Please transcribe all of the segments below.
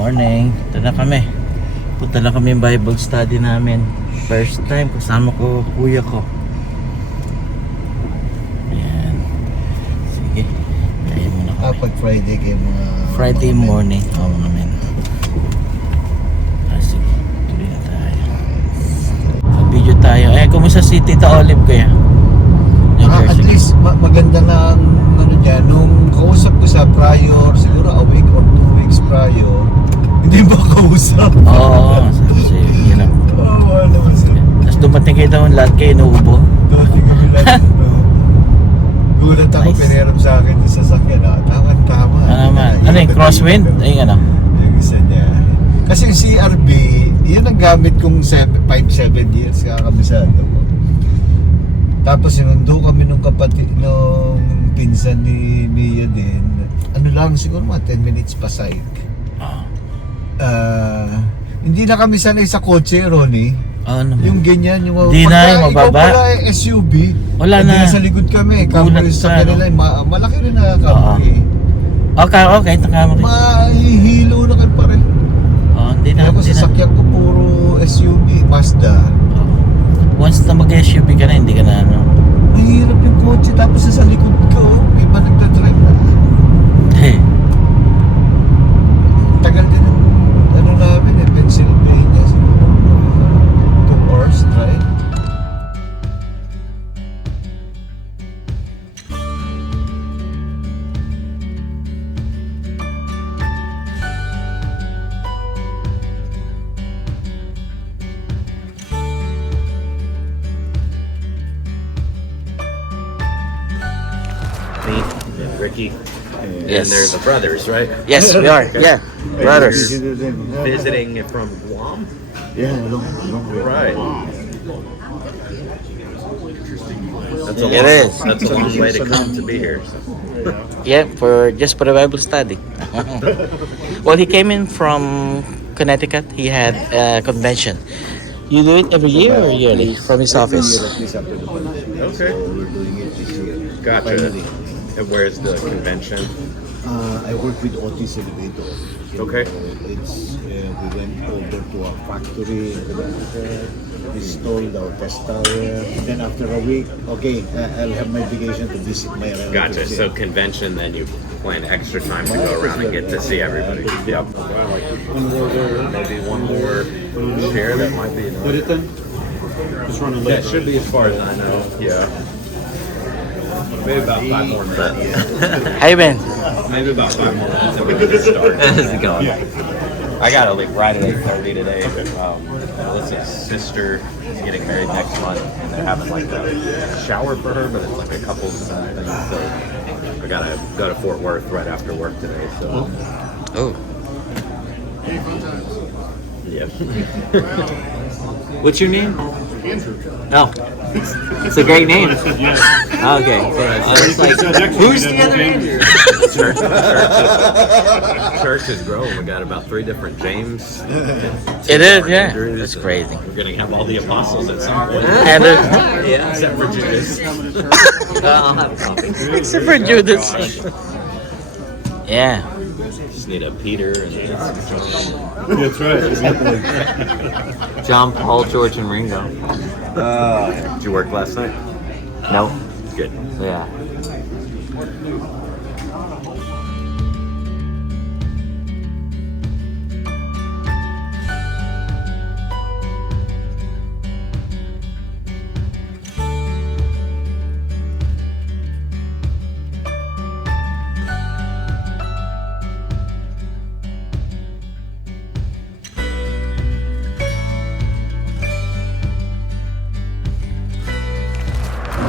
Morning. Ito na kami. Punta na kami yung Bible study namin. First time kasama ko kuya ko. Ayan. Sige. Kaya muna kami. Kapag Friday kayo mga... Friday morning. Oo mga men. Sige. Tuloy na tayo. Mag-video tayo. Kumusta si Tita Olive kaya? At least maganda na ang ano niya. Nung kausap ko sa prior, siguro a week or 2 weeks prior, hindi ba kausap? Oo. Sige. Yun lang. Oo, naman siya. Tapos dumating kayo daw lahat kayo inuubo. Dumating kami lahat. Gulat ako, Nice. pinahiram sa akin yung sasakyan. Tama. Ano yung crosswind? Ay ano? Yung isa niya. Kasi yung CRB, yun ang gamit kong 5-7 years kakabisado ko. Tapos sinundo kami nung kapatid, nung pinsan ni Mia din. Ano lang, siguro mga 10 minutes pa side. Hindi na kami sanay sa kotse, Ronnie. Ano? Yung ganyan, yung Di na, yung ikaw mababa. pala SUV. Wala Hindi na. sa likod kami. Gulat Kamoy ka, sa kanila, malaki rin na kamoy. Okay, tama rin. Mahihilo na kayo pa rin. Hindi na. Kaya ko sasakyan ko puro SUV, Mazda. Once na mag-SUV ka na, hindi ka na ano. Mahirap yung kotse tapos sa likod ko, may iba nagdadrive na. Tagal din yung ano namin Pennsylvania. 2 hours drive. Ricky. Yes. And they're the brothers, right? Yes, we are. Yeah, brothers. Visiting from Guam? Yeah, long way. Right. That's a It long, is. That's a long way to come to be here. Yeah, just for the Bible study. Well, he came in from Connecticut. He had a convention. You do it every year or yearly from his office? Okay. We're doing it this year. Gotcha. Finally. And where's the convention? I work with Otis Elevator. Okay. It's we went over to a factory, installed our test tower. Then after a week, okay, I'll have my vacation to visit my relatives. Gotcha. So convention, then you plan extra time to go around and get to see everybody. Yep. Maybe one more chair that might be enough. Just running That late. should be as far as I know. Yeah. Maybe about 5 more minutes. Hi, Ben. Maybe about 5 more minutes and we can get started. How's it going? I gotta leave right at 8:30 today. Melissa's sister is getting married next month, and they're having like a shower for her, but it's like a couple's thing. So I gotta go to Fort Worth right after work today. So Oh, yeah. what's your name? Oh, it's a great name. Okay, I was like, who's the other Andrew? Church is growing. We got about 3 different James. It is, yeah. Andrews, That's and crazy. We're gonna have all the apostles at some point. And Yeah, except for Judas. I'll have coffee. Except for Judas. Yeah. Just need a Peter and That's right. Exactly. John, Paul, George, and Ringo. Did you work last night? No. Good. Yeah.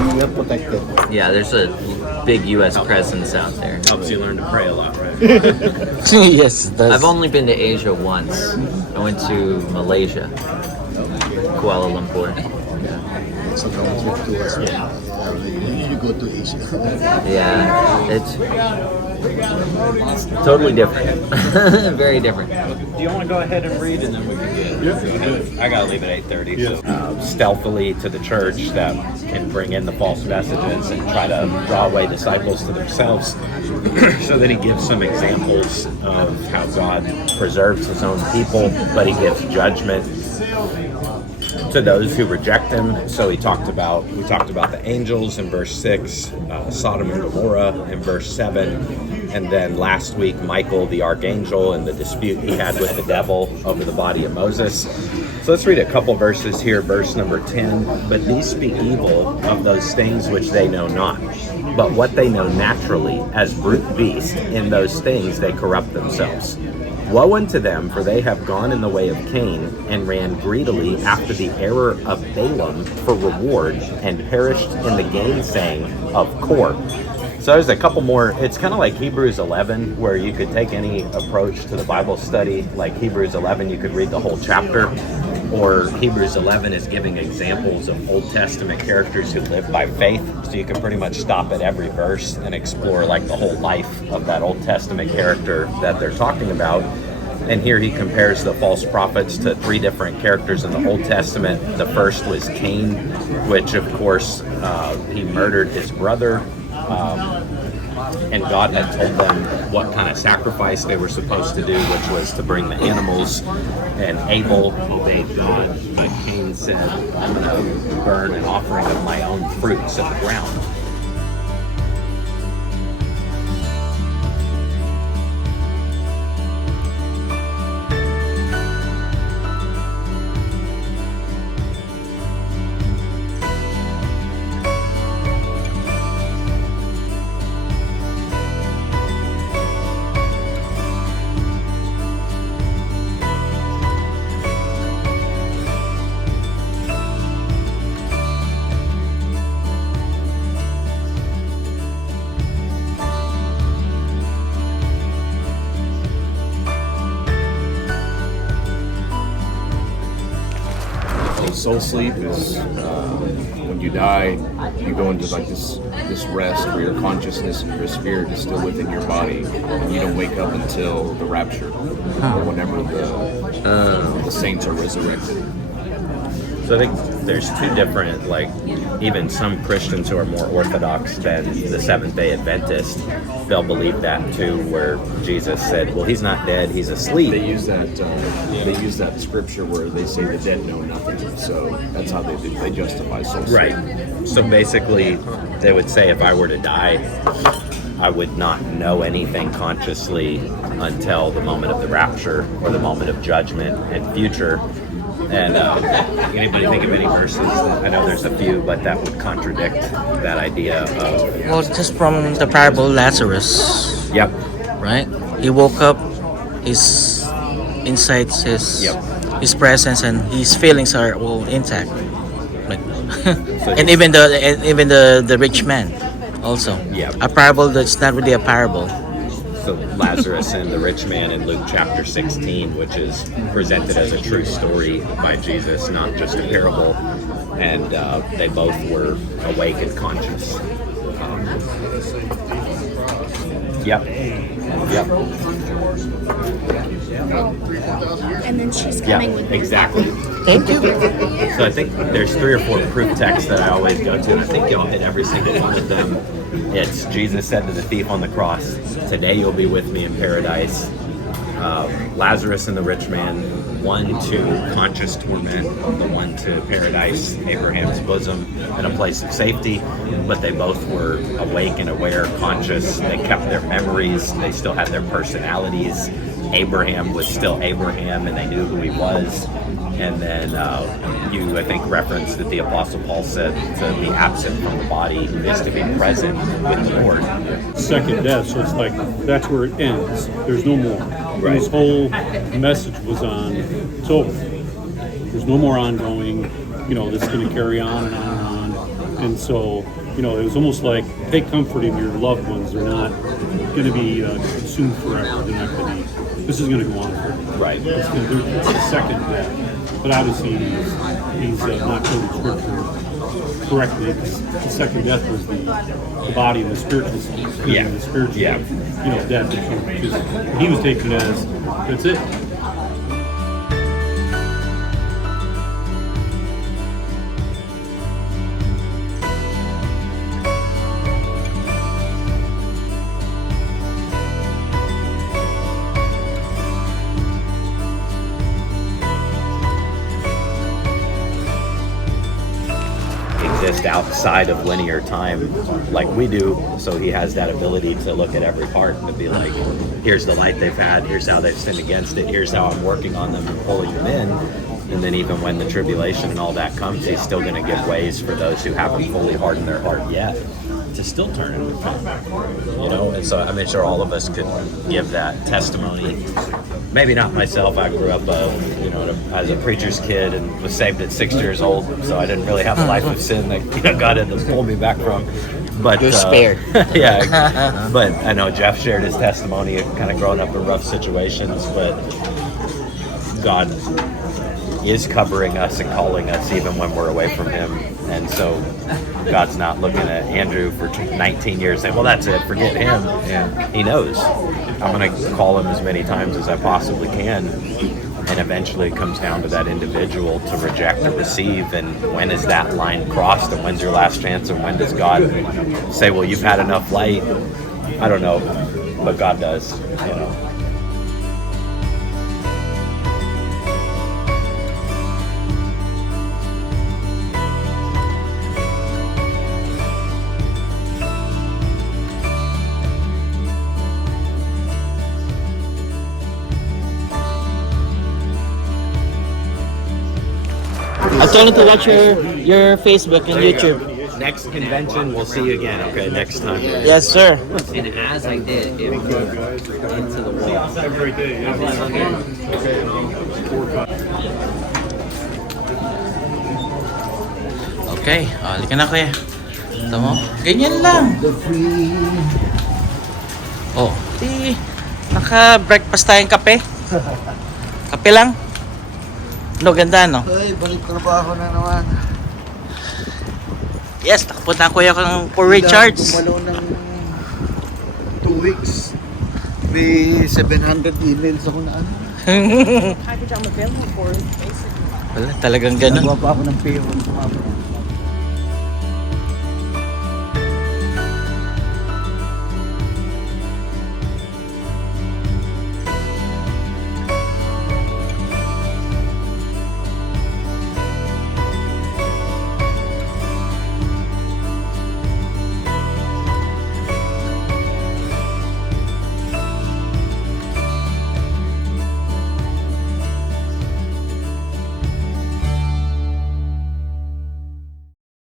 We are protected. Yeah, there's a big U.S. presence out there. Helps you learn to pray a lot, right? Yes, it does. I've only been to Asia once. I went to Malaysia, Kuala Lumpur. It's a long trip to us. You go to Asia. Yeah, it's Totally different. Very different. Do you want to go ahead and read, and then we can get? Yeah. I gotta leave at 8:30. Yeah. So, stealthily to the church that can bring in the false messages and try to draw away disciples to themselves. So then he gives some examples of how God preserves His own people, but He gives judgment to those who reject Him. So we talked about the angels in verse 6, Sodom and Gomorrah in verse 7, and then last week Michael the archangel and the dispute he had with the devil over the body of Moses. So let's read a couple verses here. Verse number 10, but these speak evil of those things which they know not, but what they know naturally, as brute beasts, in those things they corrupt themselves. Woe unto them, for they have gone in the way of Cain, and ran greedily after the error of Balaam for reward, and perished in the gainsaying of Kor. So there's a couple more. It's kind of like Hebrews 11, where you could take any approach to the Bible study. Like Hebrews 11, you could read the whole chapter, or Hebrews 11 is giving examples of Old Testament characters who live by faith. So you can pretty much stop at every verse and explore like the whole life of that Old Testament character that they're talking about. And here he compares the false prophets to three different characters in the Old Testament. The first was Cain, which of course he murdered his brother. And God had told them what kind of sacrifice they were supposed to do, which was to bring the animals. And Abel obeyed God, but Cain said, I'm going to burn an offering of my own fruits of the ground. Soul sleep is when you die, you go into like this rest where your consciousness and your spirit is still within your body, and you don't wake up until the rapture or whenever the saints are resurrected. So I think there's two different, like, even some Christians who are more orthodox than the Seventh-day Adventist, they'll believe that too, where Jesus said, well, he's not dead, he's asleep. They use that scripture where they say the dead know nothing. So that's how they justify soul sleep. Right. So basically, they would say if I were to die, I would not know anything consciously until the moment of the rapture or the moment of judgment and future. And anybody think of any verses? I know there's a few, but that would contradict that idea of... Well, just from the parable Lazarus, Yep. right? He woke up, his insights, his presence, and his feelings are all intact. Like, and even the rich man, also. Yeah. A parable that's not really a parable. So Lazarus and the rich man in Luke chapter 16, which is presented as a true story by Jesus, not just a parable. And they both were awake and conscious. Yep. And then she's coming with me. Exactly. Thank you. So I think there's 3 or 4 proof texts that I always go to, and I think y'all hit every single one of them. It's Jesus said to the thief on the cross, today you'll be with me in paradise. Lazarus and the rich man, one to conscious torment, the one to paradise, Abraham's bosom, in a place of safety. But they both were awake and aware, conscious. They kept their memories. They still had their personalities. Abraham was still Abraham, and they knew who he was. And then you, I think, referenced that the Apostle Paul said to be absent from the body is to be present with the Lord. Second death, so it's like that's where it ends. There's no more. Right. His whole message was on, it's over. There's no more ongoing, that's going to carry on and on and on. And so, it was almost like, take comfort in your loved ones. They're not going to be consumed forever. They're not going to be, this is going to go on forever. Right. It's the second death. but obviously he's not quoting scripture correctly. The second death was the body and the spiritual self. Yeah. The spiritual, Yeah. death. Because he was taken as, that's it. Exist outside of linear time like we do, so he has that ability to look at every part and to be like, here's the light they've had, here's how they've sinned against it, here's how I'm working on them and pulling them in. And then even when the tribulation and all that comes, he's still going to give ways for those who haven't fully hardened their heart yet to still turn and repent. And so I'm sure all of us could give that testimony. Maybe not myself. I grew up, as a preacher's kid and was saved at 6 years old, so I didn't really have a life of sin that God had to pull me back from. But You're spared. Yeah, but I know Jeff shared his testimony of kind of growing up in rough situations, but God is covering us and calling us even when we're away from Him, and so God's not looking at Andrew for 19 years saying, well, that's it, forget him. Yeah. He knows. I'm going to call him as many times as I possibly can, and eventually it comes down to that individual to reject or receive, and when is that line crossed, and when's your last chance, and when does God say, well, you've had enough light? I don't know, but God does, I told him to watch your Facebook and YouTube. Next convention, we'll see you again, okay, next time. Yes, sir. And as I did, it moved into the wall. Have a great day. Okay, halika na kuya. Ito mo, ganyan lang. Oh, naka-breakfast tayong kape. Kape lang. No, ganda, no? Ay, balik trabaho na naman. Yes, nakapunta ko yung for recharge. Tumalo ng 2 weeks. May 700 emails ako na ano. Wala, talagang ganun. Nagawa pa ako ng payroll sa mga